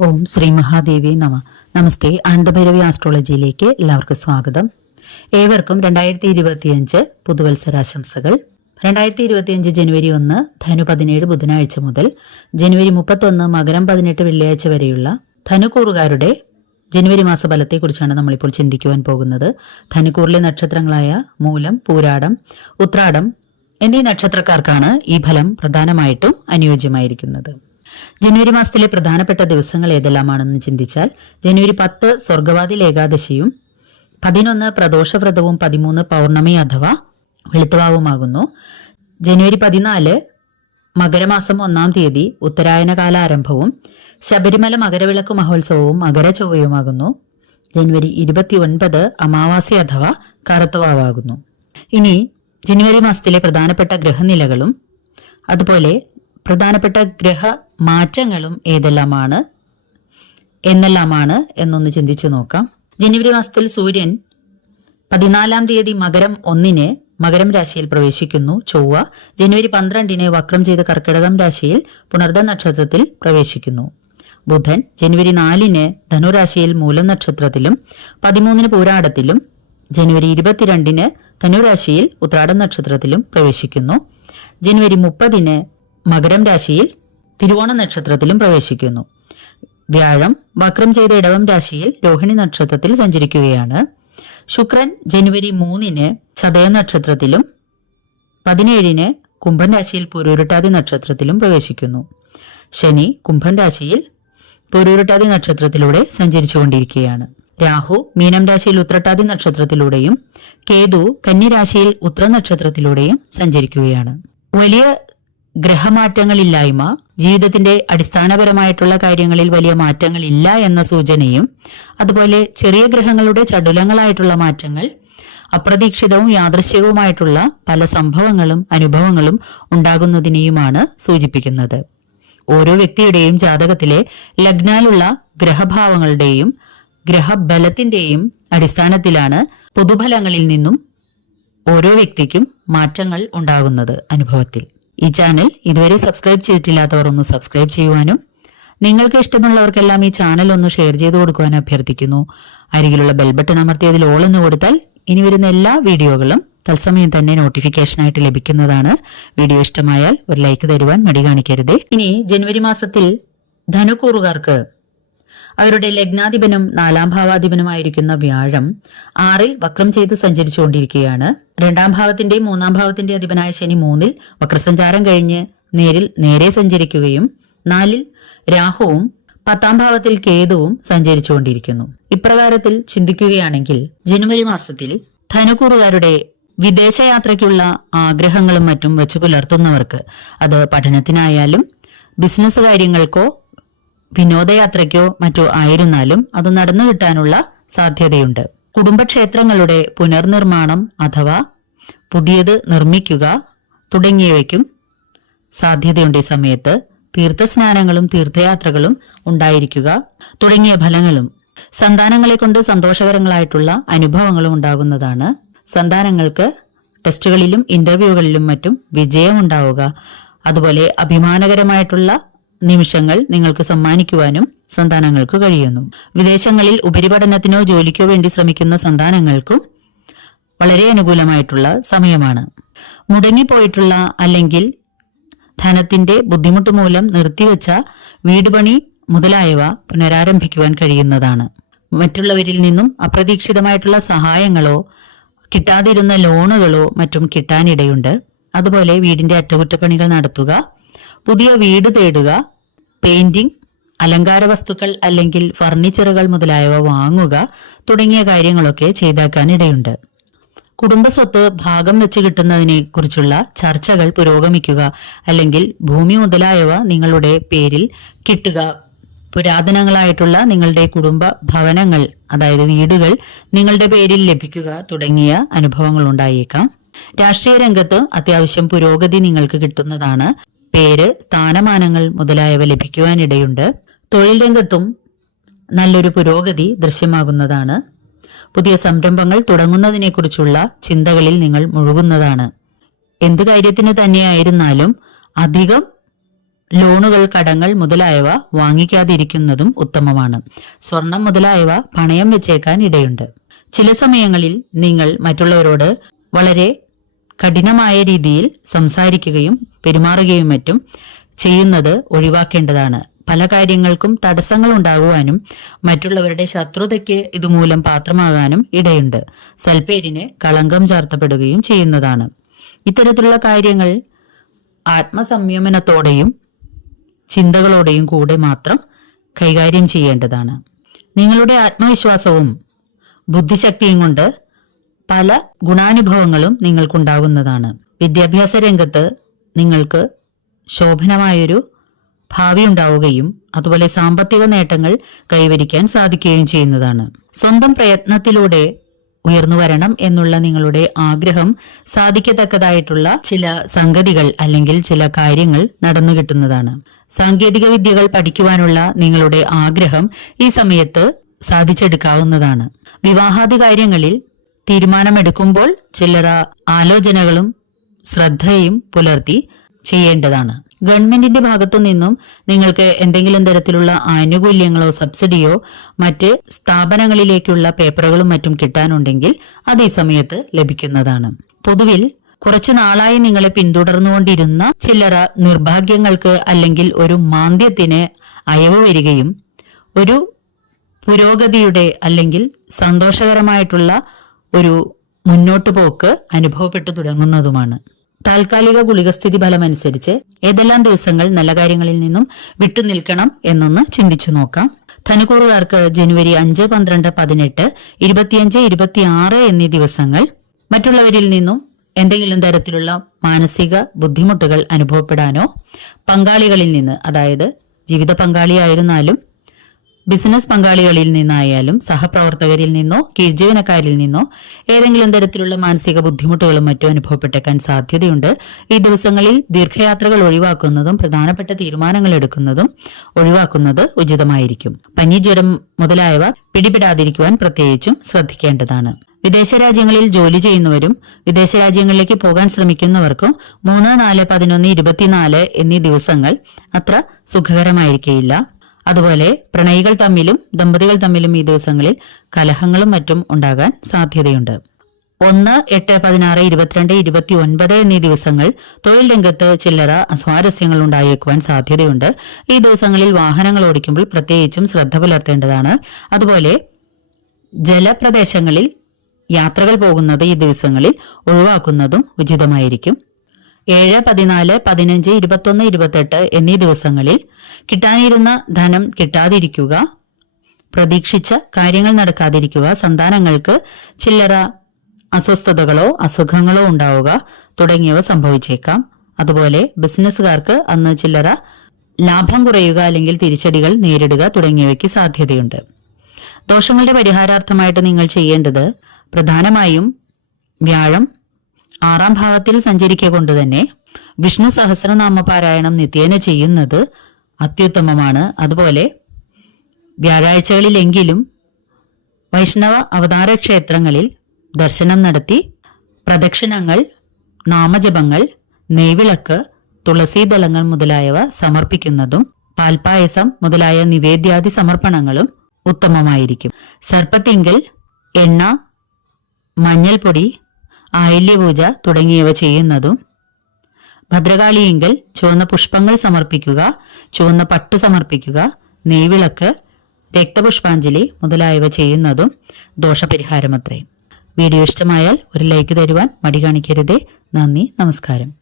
ഓം ശ്രീ മഹാദേവി നമ. നമസ്തേ ആനന്ദഭൈരവി ആസ്ട്രോളജിയിലേക്ക് എല്ലാവർക്കും സ്വാഗതം. ഏവർക്കും രണ്ടായിരത്തി ഇരുപത്തിയഞ്ച് പുതുവത്സരാശംസകൾ. രണ്ടായിരത്തി ഇരുപത്തിയഞ്ച് ജനുവരി ഒന്ന് ധനു പതിനേഴ് ബുധനാഴ്ച മുതൽ ജനുവരി മുപ്പത്തൊന്ന് മകരം പതിനെട്ട് വെള്ളിയാഴ്ച വരെയുള്ള ധനുക്കൂറുകാരുടെ ജനുവരി മാസ ഫലത്തെക്കുറിച്ചാണ് നമ്മളിപ്പോൾ ചിന്തിക്കുവാൻ പോകുന്നത്. ധനുക്കൂറിലെ നക്ഷത്രങ്ങളായ മൂലം പൂരാടം ഉത്രാടം എന്നീ നക്ഷത്രക്കാർക്കാണ് ഈ ഫലം പ്രധാനമായിട്ടും അനുയോജ്യമായിരിക്കുന്നത്. ജനുവരി മാസത്തിലെ പ്രധാനപ്പെട്ട ദിവസങ്ങൾ ഏതെല്ലാമാണെന്ന് ചിന്തിച്ചാൽ ജനുവരി പത്ത് സ്വർഗവാതിൽ ഏകാദശിയും പതിനൊന്ന് പ്രദോഷവ്രതവും പതിമൂന്ന് പൗർണമി അഥവാ വെളുത്തവാവുമാകുന്നു. ജനുവരി പതിനാല് മകരമാസം ഒന്നാം തീയതി ഉത്തരായന കാലാരംഭവും ശബരിമല മകരവിളക്ക് മഹോത്സവവും മകരചൊവ്വയുമാകുന്നു. ജനുവരി ഇരുപത്തി ഒൻപത് അമാവാസി അഥവാ കറുത്തവാവാകുന്നു. ഇനി ജനുവരി മാസത്തിലെ പ്രധാനപ്പെട്ട ഗ്രഹനിലകളും അതുപോലെ പ്രധാനപ്പെട്ട ഗ്രഹ മാറ്റങ്ങളും ഏതെല്ലാമാണ്? എന്നെല്ലാമാണ് എന്നൊന്ന് ചിന്തിച്ചു നോക്കാം. ജനുവരി മാസത്തിൽ സൂര്യൻ പതിനാലാം തീയതി മകരം ഒന്നിന് മകരം രാശിയിൽ പ്രവേശിക്കുന്നു ചൊവ്വ. ജനുവരി പന്ത്രണ്ടിന് വക്രം ചെയ്ത കർക്കിടകം രാശിയിൽ പുണർദ നക്ഷത്രത്തിൽ പ്രവേശിക്കുന്നു. ബുധൻ ജനുവരി നാലിന് ധനുരാശിയിൽ മൂലം നക്ഷത്രത്തിലും പതിമൂന്നിന് പൂരാടത്തിലും ജനുവരി ഇരുപത്തിരണ്ടിന് ധനുരാശിയിൽ ഉത്രാടം നക്ഷത്രത്തിലും പ്രവേശിക്കുന്നു. ജനുവരി മുപ്പതിന് മകരം രാശിയിൽ തിരുവോണ നക്ഷത്രത്തിലും പ്രവേശിക്കുന്നു. വ്യാഴം വക്രം ചെയ്ത ഇടവം രാശിയിൽ രോഹിണി നക്ഷത്രത്തിൽ സഞ്ചരിക്കുകയാണ്. ശുക്രൻ ജനുവരി മൂന്നിന് ചതയ നക്ഷത്രത്തിലും പതിനേഴിന് കുംഭൻ രാശിയിൽ പുരുരുട്ടാതി നക്ഷത്രത്തിലും പ്രവേശിക്കുന്നു. ശനി കുംഭൻ രാശിയിൽ പുരുരുട്ടാതി നക്ഷത്രത്തിലൂടെ സഞ്ചരിച്ചുകൊണ്ടിരിക്കുകയാണ്. രാഹു മീനം രാശിയിൽ ഉത്രട്ടാതി നക്ഷത്രത്തിലൂടെയും കേതു കന്നിരാശിയിൽ ഉത്ര നക്ഷത്രത്തിലൂടെയും സഞ്ചരിക്കുകയാണ്. വലിയ ഗ്രഹമാറ്റങ്ങളില്ലായ്മ ജീവിതത്തിന്റെ അടിസ്ഥാനപരമായിട്ടുള്ള കാര്യങ്ങളിൽ വലിയ മാറ്റങ്ങൾ ഇല്ല എന്ന സൂചനയും അതുപോലെ ചെറിയ ഗ്രഹങ്ങളുടെ ചടുലങ്ങളായിട്ടുള്ള മാറ്റങ്ങൾ അപ്രതീക്ഷിതവും യാദൃശ്യവുമായിട്ടുള്ള പല സംഭവങ്ങളും അനുഭവങ്ങളും ഉണ്ടാകുന്നതിനെയുമാണ് സൂചിപ്പിക്കുന്നത്. ഓരോ വ്യക്തിയുടെയും ജാതകത്തിലെ ലഗ്നാലുള്ള ഗ്രഹഭാവങ്ങളുടെയും ഗ്രഹബലത്തിന്റെയും അടിസ്ഥാനത്തിലാണ് പൊതുഫലങ്ങളിൽ നിന്നും ഓരോ വ്യക്തിക്കും മാറ്റങ്ങൾ ഉണ്ടാകുന്നത് അനുഭവത്തിൽ. ഈ ചാനൽ ഇതുവരെ സബ്സ്ക്രൈബ് ചെയ്തിട്ടില്ലാത്തവർ ഒന്ന് സബ്സ്ക്രൈബ് ചെയ്യുവാനും നിങ്ങൾക്ക് ഇഷ്ടമുള്ളവർക്കെല്ലാം ഈ ചാനൽ ഒന്ന് ഷെയർ ചെയ്തു കൊടുക്കുവാൻ അഭ്യർത്ഥിക്കുന്നു. അരികിലുള്ള ബെൽ ബട്ടൺ അമർത്തി അതിൽ ഓൾ എന്ന് കൊടുത്താൽ ഇനി വരുന്ന എല്ലാ വീഡിയോകളും തത്സമയം തന്നെ നോട്ടിഫിക്കേഷനായിട്ട് ലഭിക്കുന്നതാണ്. വീഡിയോ ഇഷ്ടമായാൽ ഒരു ലൈക്ക് തരുവാൻ മടി കാണിക്കരുത്. ഇനി ജനുവരി മാസത്തിൽ ധനുക്കൂറുകാർക്ക് അവരുടെ ലഗ്നാധിപനും നാലാം ഭാവാധിപനുമായിരിക്കുന്ന വ്യാഴം ആറിൽ വക്രം ചെയ്ത് സഞ്ചരിച്ചുകൊണ്ടിരിക്കുകയാണ്. രണ്ടാം ഭാവത്തിന്റെയും മൂന്നാം ഭാവത്തിന്റെ അധിപനായ ശനി മൂന്നിൽ വക്രസഞ്ചാരം കഴിഞ്ഞ് നേരിൽ നേരെ സഞ്ചരിക്കുകയും നാലിൽ രാഹുവും പത്താം ഭാവത്തിൽ കേതുവും സഞ്ചരിച്ചുകൊണ്ടിരിക്കുന്നു. ഇപ്രകാരത്തിൽ ചിന്തിക്കുകയാണെങ്കിൽ ജനുവരി മാസത്തിൽ ധനുക്കൂറുകാരുടെ വിദേശയാത്രയ്ക്കുള്ള ആഗ്രഹങ്ങളും മറ്റും വെച്ചു പുലർത്തുന്നവർക്ക് അത് പഠനത്തിനായാലും ബിസിനസ് കാര്യങ്ങൾക്കോ വിനോദയാത്രയ്ക്കോ മറ്റോ ആയിരുന്നാലും അത് നടന്നു കിട്ടാനുള്ള സാധ്യതയുണ്ട്. കുടുംബക്ഷേത്രങ്ങളുടെ പുനർനിർമ്മാണം അഥവാ പുതിയത് നിർമ്മിക്കുക തുടങ്ങിയവയ്ക്കും സാധ്യതയുണ്ട് ഈ സമയത്ത്. തീർത്ഥസ്നാനങ്ങളും തീർത്ഥയാത്രകളും ഉണ്ടായിരിക്കുക തുടങ്ങിയ ഫലങ്ങളും സന്താനങ്ങളെ കൊണ്ട് സന്തോഷകരങ്ങളായിട്ടുള്ള അനുഭവങ്ങളും ഉണ്ടാകുന്നതാണ്. സന്താനങ്ങൾക്ക് ടെസ്റ്റുകളിലും ഇന്റർവ്യൂകളിലും മറ്റും വിജയമുണ്ടാവുക. അതുപോലെ അഭിമാനകരമായിട്ടുള്ള നിമിഷങ്ങൾ നിങ്ങൾക്ക് സമ്മാനിക്കുവാനും സന്താനങ്ങൾക്ക് കഴിയുന്നു. വിദേശങ്ങളിൽ ഉപരിപഠനത്തിനോ ജോലിക്കോ വേണ്ടി ശ്രമിക്കുന്ന സന്താനങ്ങൾക്കും വളരെ അനുകൂലമായിട്ടുള്ള സമയമാണ്. മുടങ്ങിപ്പോയിട്ടുള്ള അല്ലെങ്കിൽ ധനത്തിന്റെ ബുദ്ധിമുട്ട് മൂലം നിർത്തിവെച്ച വീടുപണി മുതലായവ പുനരാരംഭിക്കുവാൻ കഴിയുന്നതാണ്. മറ്റുള്ളവരിൽ നിന്നും അപ്രതീക്ഷിതമായിട്ടുള്ള സഹായങ്ങളോ കിട്ടാതിരുന്ന ലോണുകളോ മറ്റും കിട്ടാനിടയുണ്ട്. അതുപോലെ വീടിന്റെ അറ്റകുറ്റപ്പണികൾ നടത്തുക പുതിയ വീട് തേടുക പെയിന്റിംഗ് അലങ്കാര വസ്തുക്കൾ അല്ലെങ്കിൽ ഫർണിച്ചറുകൾ മുതലായവ വാങ്ങുക തുടങ്ങിയ കാര്യങ്ങളൊക്കെ ചെയ്താക്കാനിടയുണ്ട്. കുടുംബസ്വത്ത് ഭാഗം വെച്ച് കിട്ടുന്നതിനെ കുറിച്ചുള്ള ചർച്ചകൾ പുരോഗമിക്കുക അല്ലെങ്കിൽ ഭൂമി മുതലായവ നിങ്ങളുടെ പേരിൽ കിട്ടുക. പുരാതനങ്ങളായിട്ടുള്ള നിങ്ങളുടെ കുടുംബ ഭവനങ്ങൾ അതായത് വീടുകൾ നിങ്ങളുടെ പേരിൽ ലഭിക്കുക തുടങ്ങിയ അനുഭവങ്ങൾ ഉണ്ടായേക്കാം രാഷ്ട്രീയ രംഗത്ത് അത്യാവശ്യം പുരോഗതി നിങ്ങൾക്ക് കിട്ടുന്നതാണ്. പേര് സ്ഥാനമാനങ്ങൾ മുതലായവ ലഭിക്കുവാനിടയുണ്ട്. തൊഴിൽ രംഗത്തും നല്ലൊരു പുരോഗതി ദൃശ്യമാകുന്നതാണ്. പുതിയ സംരംഭങ്ങൾ തുടങ്ങുന്നതിനെക്കുറിച്ചുള്ള ചിന്തകളിൽ നിങ്ങൾ മുഴുകുന്നതാണ്. എന്ത് കാര്യത്തിന് തന്നെയായിരുന്നാലും അധികം ലോണുകൾ കടങ്ങൾ മുതലായവ വാങ്ങിക്കാതിരിക്കുന്നതും ഉത്തമമാണ്. സ്വർണം മുതലായവ പണയം വെച്ചേക്കാൻ ഇടയുണ്ട്. ചില സമയങ്ങളിൽ നിങ്ങൾ മറ്റുള്ളവരോട് വളരെ കഠിനമായ രീതിയിൽ സംസാരിക്കുകയും പെരുമാറുകയും മറ്റും ചെയ്യുന്നത് ഒഴിവാക്കേണ്ടതാണ്. പല കാര്യങ്ങൾക്കും തടസ്സങ്ങൾ ഉണ്ടാകുവാനും മറ്റുള്ളവരുടെ ശത്രുതയ്ക്ക് ഇതുമൂലം പാത്രമാകാനും ഇടയുണ്ട്. സൽപ്പേരിന് കളങ്കം ചാർത്തപ്പെടുകയും ചെയ്യുന്നതാണ്. ഇത്തരത്തിലുള്ള കാര്യങ്ങൾ ആത്മസംയമനത്തോടെയും ചിന്തകളോടെയും കൂടെ മാത്രം കൈകാര്യം ചെയ്യേണ്ടതാണ്. നിങ്ങളുടെ ആത്മവിശ്വാസവും ബുദ്ധിശക്തിയും കൊണ്ട് പല ഗുണാനുഭവങ്ങളും നിങ്ങൾക്കുണ്ടാകുന്നതാണ്. വിദ്യാഭ്യാസ രംഗത്ത് നിങ്ങൾക്ക് ശോഭനമായൊരു ഭാവി ഉണ്ടാവുകയും അതുപോലെ സാമ്പത്തിക നേട്ടങ്ങൾ കൈവരിക്കാൻ സാധിക്കുകയും ചെയ്യുന്നതാണ്. സ്വന്തം പ്രയത്നത്തിലൂടെ ഉയർന്നു വരണം എന്നുള്ള നിങ്ങളുടെ ആഗ്രഹം സാധിക്കത്തക്കതായിട്ടുള്ള ചില സംഗതികൾ അല്ലെങ്കിൽ ചില കാര്യങ്ങൾ നടന്നു കിട്ടുന്നതാണ്. സാങ്കേതിക വിദ്യകൾ പഠിക്കുവാനുള്ള നിങ്ങളുടെ ആഗ്രഹം ഈ സമയത്ത് സാധിച്ചെടുക്കാവുന്നതാണ്. വിവാഹാദി കാര്യങ്ങളിൽ തീരുമാനമെടുക്കുമ്പോൾ ചില്ലറ ആലോചനകളും ശ്രദ്ധയും പുലർത്തി ചെയ്യേണ്ടതാണ്. ഗവൺമെന്റിന്റെ ഭാഗത്തു നിന്നും നിങ്ങൾക്ക് എന്തെങ്കിലും തരത്തിലുള്ള ആനുകൂല്യങ്ങളോ സബ്സിഡിയോ മറ്റ് സ്ഥാപനങ്ങളിലേക്കുള്ള പേപ്പറുകളും മറ്റും കിട്ടാനുണ്ടെങ്കിൽ അത് ഈ സമയത്ത് ലഭിക്കുന്നതാണ്. പൊതുവിൽ കുറച്ചു നാളായി നിങ്ങളെ പിന്തുടർന്നുകൊണ്ടിരുന്ന ചില്ലറ നിർഭാഗ്യങ്ങൾക്ക് അല്ലെങ്കിൽ ഒരു മാന്ദ്യത്തിന് അയവ് വരികയും ഒരു പുരോഗതിയുടെ അല്ലെങ്കിൽ സന്തോഷകരമായിട്ടുള്ള ഒരു മുന്നോട്ടു പോക്ക് അനുഭവപ്പെട്ടു തുടങ്ങുന്നതുമാണ്. താൽക്കാലിക ഗുളികസ്ഥിതി ഫലമനുസരിച്ച് ഏതെല്ലാം ദിവസങ്ങൾ നല്ല കാര്യങ്ങളിൽ നിന്നും വിട്ടുനിൽക്കണം എന്നൊന്ന് ചിന്തിച്ചു നോക്കാം. ധനുക്കൂറുകാർക്ക് ജനുവരി അഞ്ച് പന്ത്രണ്ട് പതിനെട്ട് ഇരുപത്തിയഞ്ച് ഇരുപത്തിയാറ് എന്നീ ദിവസങ്ങൾ മറ്റുള്ളവരിൽ നിന്നും എന്തെങ്കിലും തരത്തിലുള്ള മാനസിക ബുദ്ധിമുട്ടുകൾ അനുഭവപ്പെടാനോ പങ്കാളികളിൽ നിന്ന് അതായത് ജീവിത പങ്കാളിയായിരുന്നാലും ബിസിനസ് പങ്കാളികളിൽ നിന്നായാലും സഹപ്രവർത്തകരിൽ നിന്നോ കീഴ്ജീവനക്കാരിൽ നിന്നോ ഏതെങ്കിലും തരത്തിലുള്ള മാനസിക ബുദ്ധിമുട്ടുകളും മറ്റും അനുഭവപ്പെട്ടേക്കാൻ സാധ്യതയുണ്ട്. ഈ ദിവസങ്ങളിൽ ദീർഘയാത്രകൾ ഒഴിവാക്കുന്നതും പ്രധാനപ്പെട്ട തീരുമാനങ്ങൾ എടുക്കുന്നതും ഒഴിവാക്കുന്നത് ഉചിതമായിരിക്കും. പനി ജ്വരം മുതലായവ പിടിപെടാതിരിക്കുവാൻ പ്രത്യേകിച്ചും ശ്രദ്ധിക്കേണ്ടതാണ്. വിദേശ രാജ്യങ്ങളിൽ ജോലി ചെയ്യുന്നവരും വിദേശ രാജ്യങ്ങളിലേക്ക് പോകാൻ ശ്രമിക്കുന്നവർക്കും മൂന്ന് നാല് പതിനൊന്ന് ഇരുപത്തിനാല് എന്നീ ദിവസങ്ങൾ അത്ര സുഖകരമായിരിക്കയില്ല. അതുപോലെ പ്രണയികൾ തമ്മിലും ദമ്പതികൾ തമ്മിലും ഈ ദിവസങ്ങളിൽ കലഹങ്ങളും മറ്റും ഉണ്ടാകാൻ സാധ്യതയുണ്ട്. ഒന്ന് എട്ട് പതിനാറ് ഇരുപത്തിരണ്ട് ഇരുപത്തി ഒൻപത് എന്നീ ദിവസങ്ങൾ തൊഴിൽ രംഗത്ത് ചില്ലറ അസ്വാരസ്യങ്ങൾ ഉണ്ടായേക്കുവാൻ സാധ്യതയുണ്ട്. ഈ ദിവസങ്ങളിൽ വാഹനങ്ങൾ ഓടിക്കുമ്പോൾ പ്രത്യേകിച്ചും ശ്രദ്ധ പുലർത്തേണ്ടതാണ്. അതുപോലെ ജലപ്രദേശങ്ങളിൽ യാത്രകൾ പോകുന്നത് ഈ ദിവസങ്ങളിൽ ഒഴിവാക്കുന്നതും ഉചിതമായിരിക്കും. ഏഴ് പതിനാല് പതിനഞ്ച് ഇരുപത്തൊന്ന് ഇരുപത്തെട്ട് എന്നീ ദിവസങ്ങളിൽ കിട്ടാനിരുന്ന ധനം കിട്ടാതിരിക്കുക പ്രതീക്ഷിച്ച കാര്യങ്ങൾ നടക്കാതിരിക്കുക സന്താനങ്ങൾക്ക് ചില്ലറ അസ്വസ്ഥതകളോ അസുഖങ്ങളോ ഉണ്ടാവുക തുടങ്ങിയവ സംഭവിച്ചേക്കാം. അതുപോലെ ബിസിനസ്സുകാർക്ക് അന്ന് ചില്ലറ ലാഭം കുറയുക അല്ലെങ്കിൽ തിരിച്ചടികൾ നേരിടുക തുടങ്ങിയവയ്ക്ക് സാധ്യതയുണ്ട്. ദോഷങ്ങളുടെ പരിഹാരാർത്ഥമായിട്ട് നിങ്ങൾ ചെയ്യേണ്ടത് പ്രധാനമായും വ്യാഴം ആറാം ഭാവത്തിൽ സഞ്ചരിക്കുക കൊണ്ട് തന്നെ വിഷ്ണു സഹസ്രനാമ പാരായണം നിത്യേന ചെയ്യുന്നത് അത്യുത്തമമാണ്. അതുപോലെ വ്യാഴാഴ്ചകളിലെങ്കിലും വൈഷ്ണവ അവതാര ക്ഷേത്രങ്ങളിൽ ദർശനം നടത്തി പ്രദക്ഷിണങ്ങൾ നാമജപങ്ങൾ നെയ്വിളക്ക് തുളസീദളങ്ങൾ മുതലായവ സമർപ്പിക്കുന്നതും പാൽപ്പായസം മുതലായ നിവേദ്യാദി സമർപ്പണങ്ങളും ഉത്തമമായിരിക്കും. സർപ്പത്തിങ്കൽ എണ്ണ മഞ്ഞൾപ്പൊടി ആയില്യപൂജ തുടങ്ങിയവ ചെയ്യുന്നതും ഭദ്രകാളിയെങ്കിൽ ചുവന്ന പുഷ്പങ്ങൾ സമർപ്പിക്കുക ചുവന്ന പട്ട് സമർപ്പിക്കുക നെയ്വിളക്ക് രക്തപുഷ്പാഞ്ജലി മുതലായവ ചെയ്യുന്നതും ദോഷപരിഹാരമത്രേ. വീഡിയോ ഇഷ്ടമായാൽ ഒരു ലൈക്ക് തരുവാൻ മടി കാണിക്കരുതേ. നന്ദി നമസ്കാരം.